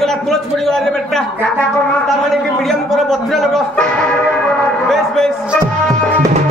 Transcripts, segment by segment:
पड़गला close पड़गला रे बेटा क्या करना ता माने कि मीडियम पर 32 लोग बेस बेस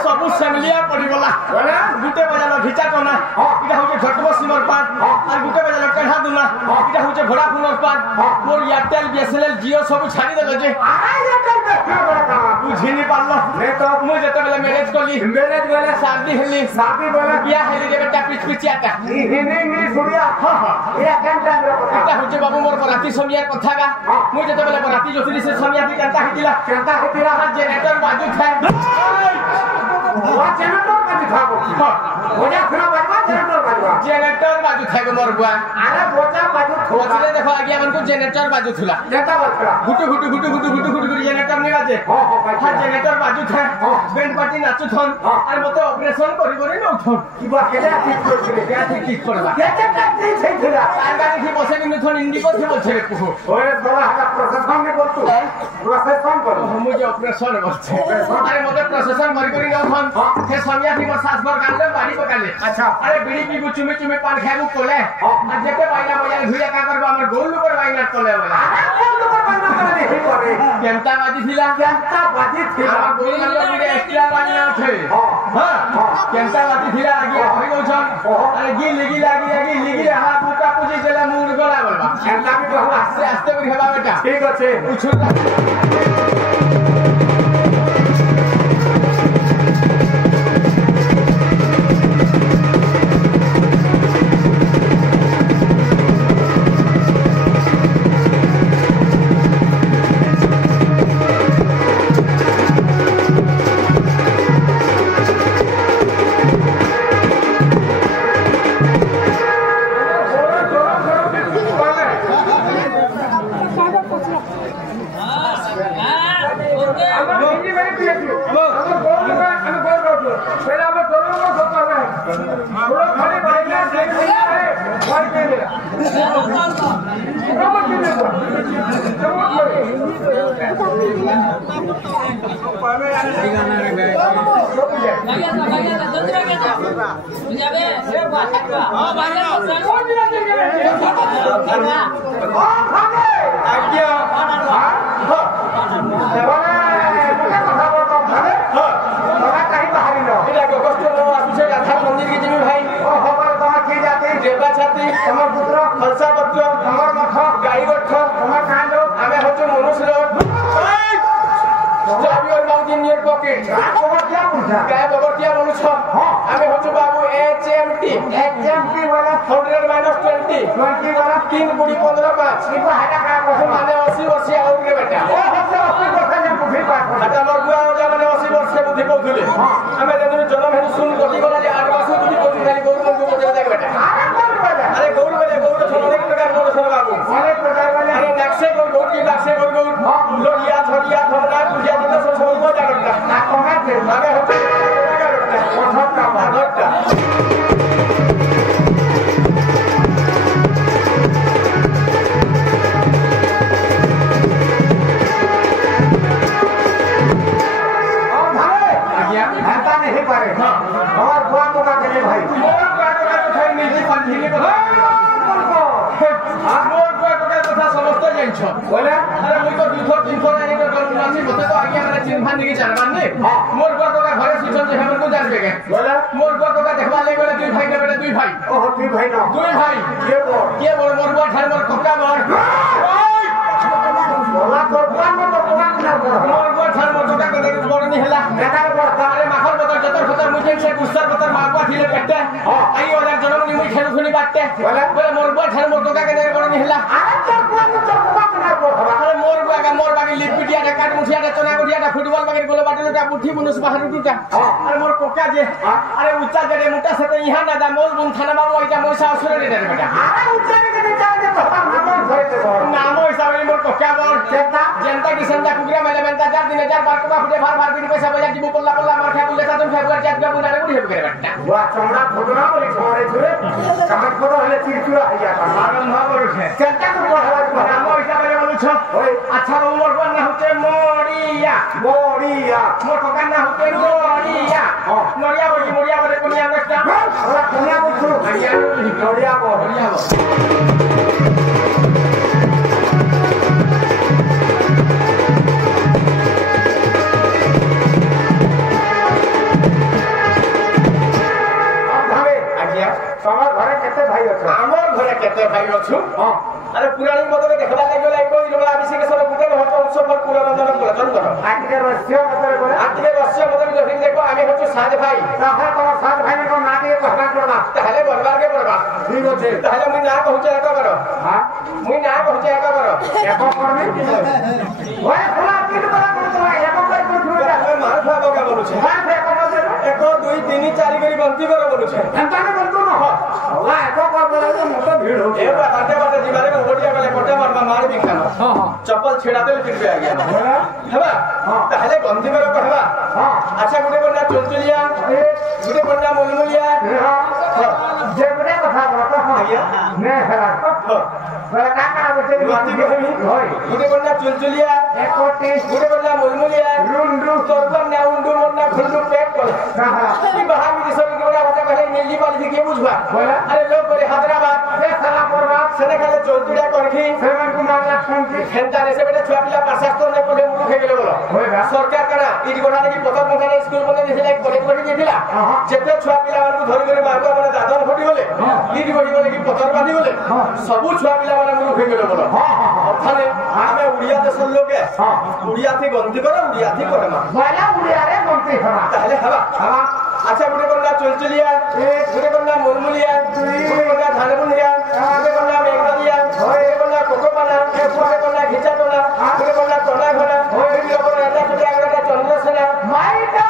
सब सेमलिया पड़गला गुटे बजालो भिचा टना इटा होचे झटबो सिमर पाट और गुटे बजालो कढ़ा दुना इटा होचे घोड़ा फुनर पाट मोर एयरटेल बीएसएनएल जियो सब छाड़ी देलो जे बुझिनी पारलो ने तो मु जते बेले मैनेज बेले शादी हेली बेले बिया हेली रे बेटा पिच पिचियाटा हिनी सुड़िया ये केनटा इटा होचे बाबू मोर राती समिया कथा का मु जते बेले राती जोतिली से समिया की केनता हितिला जनरेटर बाजू था जेनेटर बाजू था गो मोर बुआ अरे बोचा बाजू ओतले देखो आगे मन को जेनेटर बाजू थुला जेता बतरा गुटु जेनेटर नहीं बाजे हां जेनेटर बाजू था बैंड पार्टी नाचु थन और मते ऑपरेशन करी न उठन किबा केला ठीक करके क्या ठीक करबा केते ठीक छै थुला आर गाड़ी की बसे बिनु थन इंडिको थे बोलछे रे पुहो ओए तोरा हाका प्रोसेसन ने बोलतु प्रोसेसन कर हम जे ऑपरेशन बोलछे अरे मते प्रोसेसन करी न उठन हे समिया की सास बर गाले बाड़ी पकाले अच्छा अरे बीड़ी की चुमे पान खाबू कोले आ जेते बाइना बजा धुया का करबा हमर गोल पर बाइना कोले वाला केनता बाजी थिला हमर गोल नंबर में एक्स्ट्रा बाइना थे हां केनता बाजी थिला आगे होई गछन अरे गिली हाथ मुका पूजी देला मुंड गला बोलबा केनता भी कहू आस्ते आस्ते कर हेबा बेटा ठीक আছে उछुल अरे मोर बाकी लिप पिटिया रे काट मुठिया रे चना गुठिया रे फुटबॉल बाकी गोल बाटलटा बुठी बुनुस बाहर उठुटा अरे मोर कोका जे अरे उच्चा जड़े मुटा से यहां ना दा मोल बुन थाना बाबू आइता मोसा असुर रे बेटा अरे उच्चा के जा जे नाम धरते नाम हिसाब रे मोर कोका बोल जनता की संता कुगरा मेले मेंता 4 बार कोबा फुटे भार बिन पैसा बजा जीबो पल्ला मार खा बुले तुम फेब्रुआरी जात बुना रे बुढ़े करे बेटा वा चमड़ा फुटना बोले छोरे छुरे चमड़ा फोटो हले चिरचुरा है या मारन ना बोल छे जनता को बोला नाम हिसाब रे बोलु छ अच्छा मोर बन ना होते मोरिया मोर कोका ना होते मोरिया मोरिया बोले कोनिया बेटा अरे कोनिया बोल मोरिया बोल केते भाई अछु अरे पुरानी बदले देखला लागले एको इरोला बिसे के सब गुटे हट उत्सव पर पूरा रंजन बोला चल कर आके रहस्य बदले बोले आके रहस्य बदले जो देखो आगे हटो साथ भाई साथ तो साथ भाई ने को नाटे को हटा करना ताले बरबार के बरबा ठीक होचे ताले मुई ना कहूचे एक करो हां मुई ना कहूचे एक करो एक करने ओए फुला तीन बड़ा कर तो एक कर छुड़ा मार खाबो का बोलु छे मार फे कर दे 1 2 3 4 करी गंती करो बोलु छे एंता ने बोलतो न होला एक कर बोले तो मोटा भीड़ हो ए बाटे जीवारे को ओटिया गले कोटे मारबा मार भी खाना हां चप्पल छेड़ा दे फिर आ गया हेबा ताले गंती करो कहबा हां अच्छा गुटे बन्ना चुलचुलिया गुटे बन्ना मुलमुलिया हां जे गुटे कथा बोलतो हां ने हरा बड़ा काका बसे माटी के होई गुटे बन्ना चुलचुलिया एकोटे गुटे बन्ना मुलमुलिया रुंडू तोरबन ना उंडू बन्ना खुंडू पेट कर कहा ई बाहर में सब के बड़ा बच्चा पहले नीली वाली के बुझबा अरे लोग बोले हैदराबाद से साला परबाद सेने खाले चौतुड़िया करखी सेवन कुमार लक्ष्मण की खेलता रे से बेटा छुआ पिला प्रशासन ने कोले मुख हे गेलो बोलो होएगा सरकार करा इट गोडा की पतर मखाने स्कूल बने दिले कॉलेज बने दिला जेते छुआ पिला मानकु धरि करे मारबा माने दादन फटी होले इट गोडी बोले की पतर बांधी होले सब छुआ पिला माने मुख हे गेलो बोलो अथाने आमे उड़िया देश लोग उड़िया थी गंती करे उड़िया थी करे मा वाला उड़िया रे गंती हवा ताले हवा अच्छा गुटे बन्ना चुलचुलिया गुटे बन्ना मुलमुलिया गुटे बन्ना धानबुलिया गुटे बन्ना मेघदिया गुटे बन्ना कोकोपाना गुटे बन्ना घिचाटोना गुटे बन्ना टोना घोड़ा गुटे बन्ना एटा कुटे आगरा चंद्रसेना माय गॉड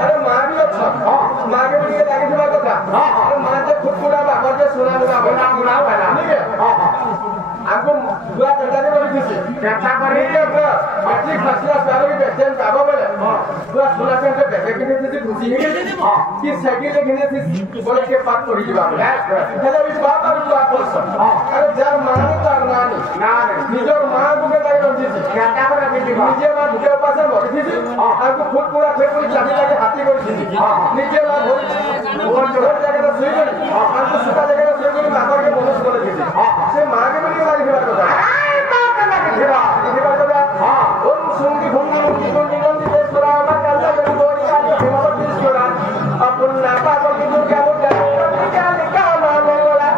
अरे मार भी मागे भी लागे थी बात था मां जे खुदकुड़ा बाबर जे सोना मुना वाला ठीक है आपको बुआ करता नहीं बोली थी चर्चा करी के अच्छी फसला सारे के बेचन बाबा बोले बुआ सोना के बेचे के थी खुशी है कि साइकिल लेके थी बोले के पास पड़ी जी बाबा हेलो इस बात पर बुआ बोल अरे जब मानी तर नानी ना निजर मां को के लागे थी चर्चा कर रही थी निजे मां के पास बोली थी आपको खुदकुड़ा फिर कोई चाबी लगे हाथी कर थी निजे मां बोल जोर जगह तो सुई गई आपको सुता जगह तो सुई गई बाबर के बोनस बोले थी से मां के भी लागे थी बात मां का लागे थी बात हां ओम सुंगी भंगी मुंगी सुंगी नंदी देशरा मा काला गरी गोरी का जो हिमालय देशरा अपन नापा पर की दुर्गा मुर्गा क्या लिखा मां बोला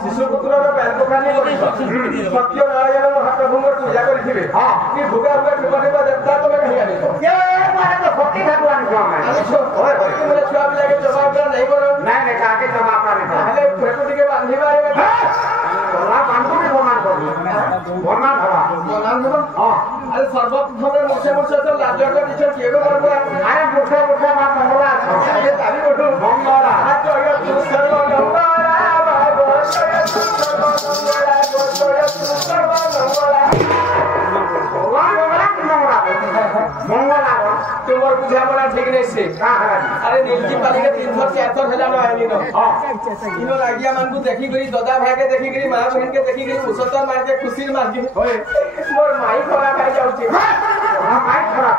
शिशुपुत्र बेलपकानी सत्य नारायण महाप्रभु पूजा करेंगे कि भूगा भूगा कृपा देवता तुम कहीं आनी तो भक्ति भगवान छुआ भी लगे जवाब नहीं करो नहीं काके जवाब के बांधी बारे अरे सर्वप्रथम मुझे तो लाजर का टीचर किए अरे मुझे मां मंगला तारी बोलू मंगला तुम्हार बुझा बड़ा ठीक नहीं से अरे नीलजी पाली के 3 4 हजार आएनी न इनो लागिया मन को देखी गई दादा भाई के देखी गई मां बहन के देखी गई मुसत्तर मार के खुशी मार के मोर माई खरा खाई जाउची माई खरा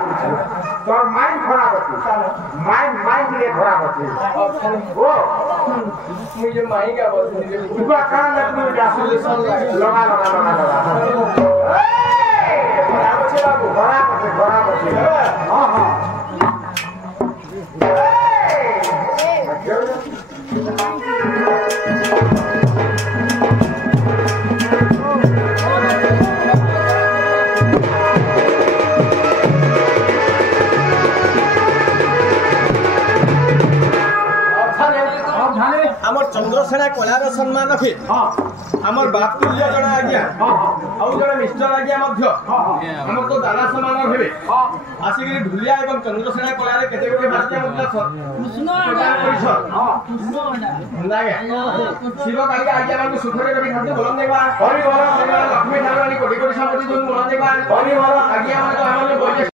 तोर माई खरा होती माई के खरा होती ओ मुझे माई का बोल तू कान लग तू सॉल्यूशन लगा हां हां चंद्रसेना कलार सम्मान रखी आमर बाप तुल्य जन आज्ञा आउ जन मिस्टर आज्ञा आमर तो दादा सम्मान रखे आसिक ढुलिया और चंद्रसेना कलार केते गोटे भारतीय मुद्रा शिव कालिका आज्ञा मान सुखरे रवि खाते बोलन देवा लक्ष्मी ठाकुरानी कोटि कोटि संपत्ति बोलन देवा आज्ञा मान